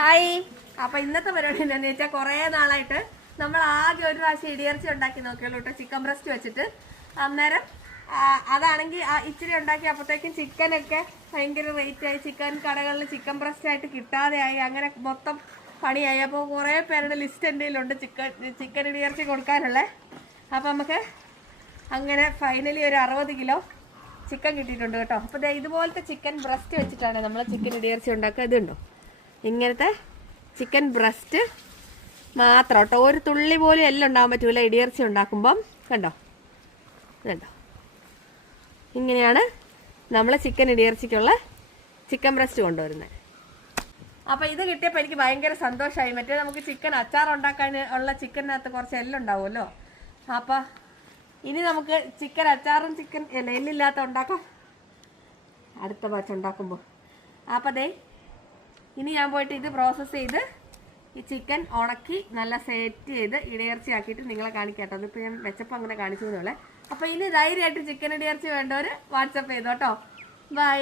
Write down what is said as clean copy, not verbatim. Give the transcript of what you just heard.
Hi. അപ്പൊ ഇന്നത്തെ പരിപാടി എന്താന്ന് വെച്ചാൽ കുറെ നാളായിട്ട് നമ്മൾ ആദ്യം ഒരു പ്രാവശ്യം ഇടിയിറച്ചി ഉണ്ടാക്കി നോക്കിയുള്ളൂ കേട്ടോ, ചിക്കൻ ബ്രസ്റ്റ് വെച്ചിട്ട്. അന്നേരം അതാണെങ്കിൽ ഇച്ചിരി ഉണ്ടാക്കി അപ്പോഴത്തേക്കും ചിക്കനൊക്കെ ഭയങ്കര റേറ്റ് ആയി. ചിക്കൻ കടകളിൽ ചിക്കൻ ബ്രസ്റ്റ് ആയിട്ട് കിട്ടാതെയായി. അങ്ങനെ മൊത്തം പണിയായി. അപ്പോൾ കുറേ പേരുടെ ലിസ്റ്റ് എൻ്റെ കയ്യിലുണ്ട് ചിക്കൻ ഇടിയിറച്ചി കൊടുക്കാനുള്ളത്. അപ്പം നമുക്ക് അങ്ങനെ ഫൈനലി ഒരു 60 കിലോ ചിക്കൻ കിട്ടിയിട്ടുണ്ട് കേട്ടോ. അപ്പോൾ ഇതുപോലത്തെ ചിക്കൻ ബ്രസ്റ്റ് വെച്ചിട്ടാണ് നമ്മൾ ചിക്കൻ ഇടിയിറച്ചി ഉണ്ടാക്കുക. ഇതുണ്ടോ, ഇങ്ങനത്തെ ചിക്കൻ ബ്രസ്റ്റ് മാത്രം കേട്ടോ. ഒരു തുള്ളി പോലും എല്ലാം ഉണ്ടാകാൻ പറ്റൂല ഇടിയിറച്ചി ഉണ്ടാക്കുമ്പം. കണ്ടോ, ഇതുണ്ടോ, ഇങ്ങനെയാണ് നമ്മൾ ചിക്കൻ ഇടിയിറച്ചിക്കുള്ള ചിക്കൻ ബ്രസ്റ്റ് കൊണ്ടുവരുന്നത്. അപ്പം ഇത് കിട്ടിയപ്പോൾ എനിക്ക് ഭയങ്കര സന്തോഷമായി. മറ്റേ നമുക്ക് ചിക്കൻ അച്ചാർ ഉണ്ടാക്കാൻ ഉള്ള ചിക്കനകത്ത് കുറച്ച് എല്ലാം ഉണ്ടാവുമല്ലോ. അപ്പം ഇനി നമുക്ക് ചിക്കൻ അച്ചാറും ചിക്കൻ എല്ലില്ലാത്ത ഉണ്ടാക്കാം അടുത്ത ബാച്ച് ഉണ്ടാക്കുമ്പോൾ. അപ്പം ഇനി ഞാൻ പോയിട്ട് ഇത് പ്രോസസ്സ് ചെയ്ത് ഈ ചിക്കൻ ഉണക്കി നല്ല സെറ്റ് ചെയ്ത് ഇടിയിറച്ചി ആക്കിയിട്ട് നിങ്ങളെ കാണിക്കാട്ടോ. അതിപ്പോൾ ഞാൻ വെച്ചപ്പോൾ അങ്ങനെ കാണിച്ചു എന്നല്ലേ. അപ്പോൾ ഇനി ധൈര്യമായിട്ട് ചിക്കൻ ഇടിയിറച്ചി വേണ്ടവർ വാട്സപ്പ് ചെയ്തോട്ടോ. ബൈ.